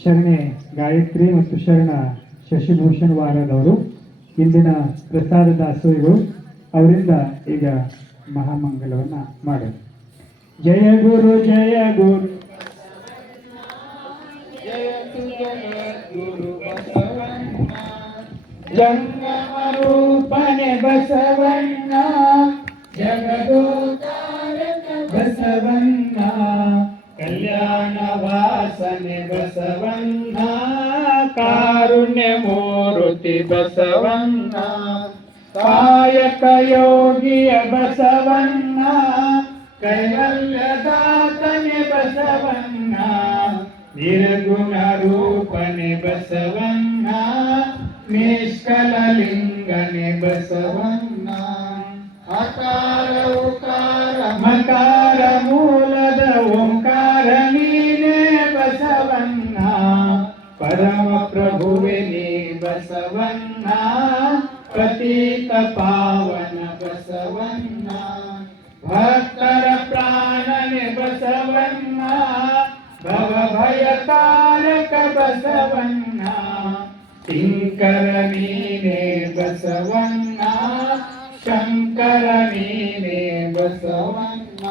ಶರಣೆ ಗಾಯತ್ರಿ ಮತ್ತು ಶರಣ ಶಶಿಭೂಷಣ್ ವಾರದವರು ಇಂದಿನ ಪ್ರಸಾದ ದಾಸೋಹಿಗಳು ಅವರಿಂದ ಈಗ ಮಹಾಮಂಗಲವನ್ನ ಮಾಡೋದು. ಜಯ ಗುರು ಜಯ ಗುರು ಜಂಗಮ ರೂಪನೆ ಬಸವಣ್ಣ ಜಗದೋತಾರಕ ಬಸವಣ್ಣ ಕಲ್ಯಾಣ ವಾಸನೆ ಬಸವಣ್ಣ ಕಾರುಣ್ಯ ಮೂರುತಿ ಬಸವಣ್ಣ ಕಾಯಕ ಯೋಗಿಯ ಬಸವಣ್ಣ ಕೈವಲ್ಯದಾತನೆ ಬಸವಣ್ಣ ನಿರ್ಗುಣ ರೂಪನೆ ಬಸವಣ್ಣ ನಿಷ್ಕಲ ಲಿಂಗನೆ ಬಸವಣ್ಣ ಅಕಾರ ಉಕಾರ ಮಕಾರ ಮೂಲದ ಓಂಕಾರ ನೀನೇ ಬಸವಣ್ಣ ಪರಮ ಪ್ರಭುವೆ ನೀ ಬಸವಣ್ಣ ಪತಿತ ಪಾವನ ಬಸವಣ್ಣ ಭಕ್ತರ ಪ್ರಾಣನೆ ಬಸವಣ್ಣ ಭವ ಭಯ ತಾರಕ ಬಸವಣ್ಣ ಶಂಕರ ನೀನೇ ಬಸವಣ್ಣ ಶಂಕರ ನೀನೇ ಬಸವಣ್ಣ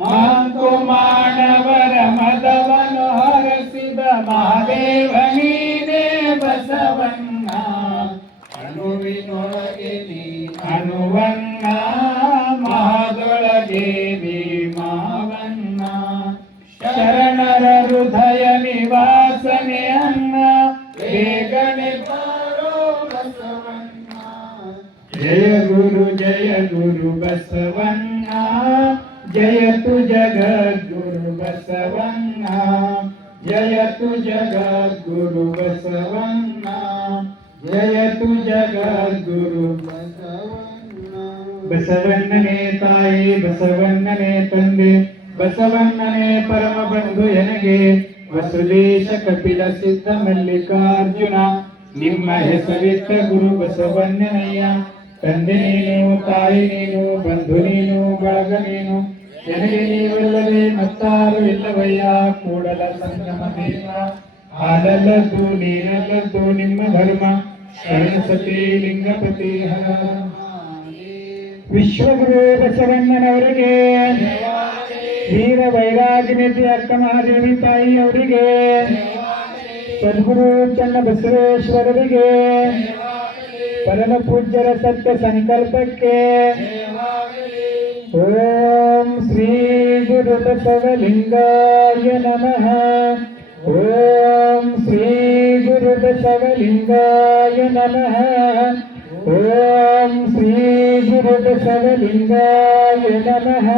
ಮಾಂಕು ಮಾನವರ ಮದವನು ಹರಸಿದ ಮಹಾದೇವ ನೀನೇ ಬಸವಣ್ಣ ಅಣುವಿನೊಳಗೆ ನೀ ಅಣುವಣ್ಣ ಮಹದೊಳಗೆ ನೀ ಮಾವಣ್ಣ ಶರಣರ ಹೃದಯ ನಿವಾಸನೆ ಅನ್ನ ಬೇಗನೆ ಬಾರೋ ಬಸವಣ್ಣ ಜಯ ಗುರು ಬಸವಣ್ಣ ಜಯತು ಜಗದ್ಗುರು ಬಸವಣ್ಣ ಜಯತು ಜಗದ್ಗುರು ಬಸವಣ್ಣ ಜಯತು ಜಗದ್ಗುರು ಬಸವಣ್ಣ ಬಸವಣ್ಣನೇ ತಾಯಿ ಬಸವಣ್ಣನೇ ತಂದೆ ಬಸವಣ್ಣನೇ ಪರಮ ಬಂಧು ಎನಗೆ ವಸುದೇಶ ಕಪಿಲ ಸಿದ್ಧ ಮಲ್ಲಿಕಾರ್ಜುನ ನಿಮ್ಮ ಹೆಸರಿಟ್ಟ ಗುರು ಬಸವಣ್ಣನಯ್ಯ ತಂದೆ ನೀನು ತಾಯಿ ನೀನು ಬಂಧು ನೀನು ಬಳಗ ನೀನು ನನಗೆ ನೀವಲ್ಲದೆ ಮತ್ತಾರು ಇಲ್ಲವಯ್ಯ ಕೂಡಲ ಸಂಗಮ ದೇವ ಹಾಲಲ್ಲದ್ದು ನೀನಲ್ಲದ್ದು ನಿಮ್ಮ ಧರ್ಮ ಶರಣಸತಿ ಲಿಂಗಪತಿ ಹರ ವಿಶ್ವಗುರು ಬಸವಣ್ಣನವರಿಗೆ ವೀರ ವೈರಾಗಿನಿಧಿ ಅಕ್ಕ ಮಹಾದೇವಿ ತಾಯಿ ಅವರಿಗೆ ಸದ್ಗುರು ಚನ್ನ ಬಸವೇಶ್ವರರಿಗೆ ಪರಮ ಪೂಜ್ಯರ ಸತ್ಯ ಸಂಕಲ್ಪಕ್ಕೆ ಓಂ ಶ್ರೀ ಗುರು ಬಸವಲಿಂಗಾಯ ನಮಃ ಓಂ ಶ್ರೀ ಗುರು ಬಸವಲಿಂಗಾಯ ನಮಃ ಓಂ ಶ್ರೀ ಗುರು ಬಸವಲಿಂಗಾಯ ನಮಃ.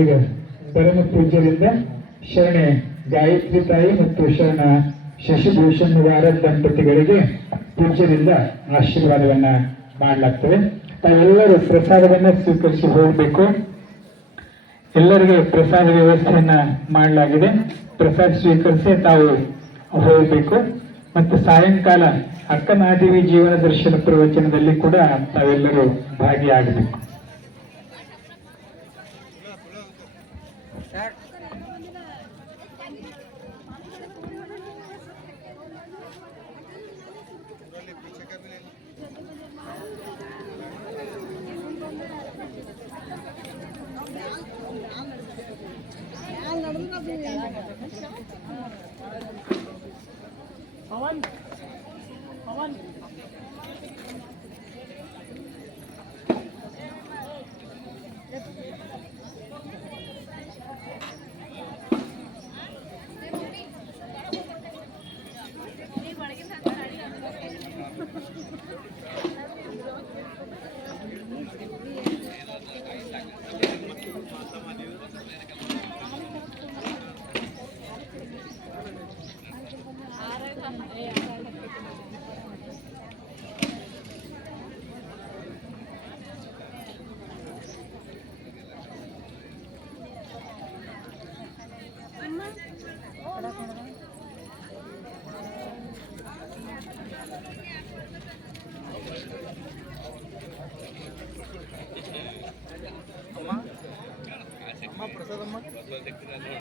ಈಗ ಪರಮ ಪೂಜ್ಯರಿಂದ ಶರಣೆ ಗಾಯತ್ರಿ ತಾಯಿ ಮತ್ತು ಶರಣ ಶಶಿಭೂಷಣ್ ವಾರದ ದಂಪತಿಗಳಿಗೆ ಪೂಜ್ಯರಿಂದ ಆಶೀರ್ವಾದವನ್ನ ಮಾಡಲಾಗ್ತದೆ. ತಾವೆಲ್ಲರೂ ಪ್ರಸಾದವನ್ನ ಸ್ವೀಕರಿಸಿ ಹೋಗಬೇಕು. ಎಲ್ಲರಿಗೆ ಪ್ರಸಾದ ವ್ಯವಸ್ಥೆಯನ್ನ ಮಾಡಲಾಗಿದೆ. ಪ್ರಸಾದ ಸ್ವೀಕರಿಸಿ ತಾವು ಹೋಗಬೇಕು. ಮತ್ತು ಸಾಯಂಕಾಲ ಅಕ್ಕ ಮಹಾದೇವಿ ಜೀವನ ದರ್ಶನ ಪ್ರವಚನದಲ್ಲಿ ಕೂಡ ತಾವೆಲ್ಲರೂ ಭಾಗಿಯಾಗಬೇಕು.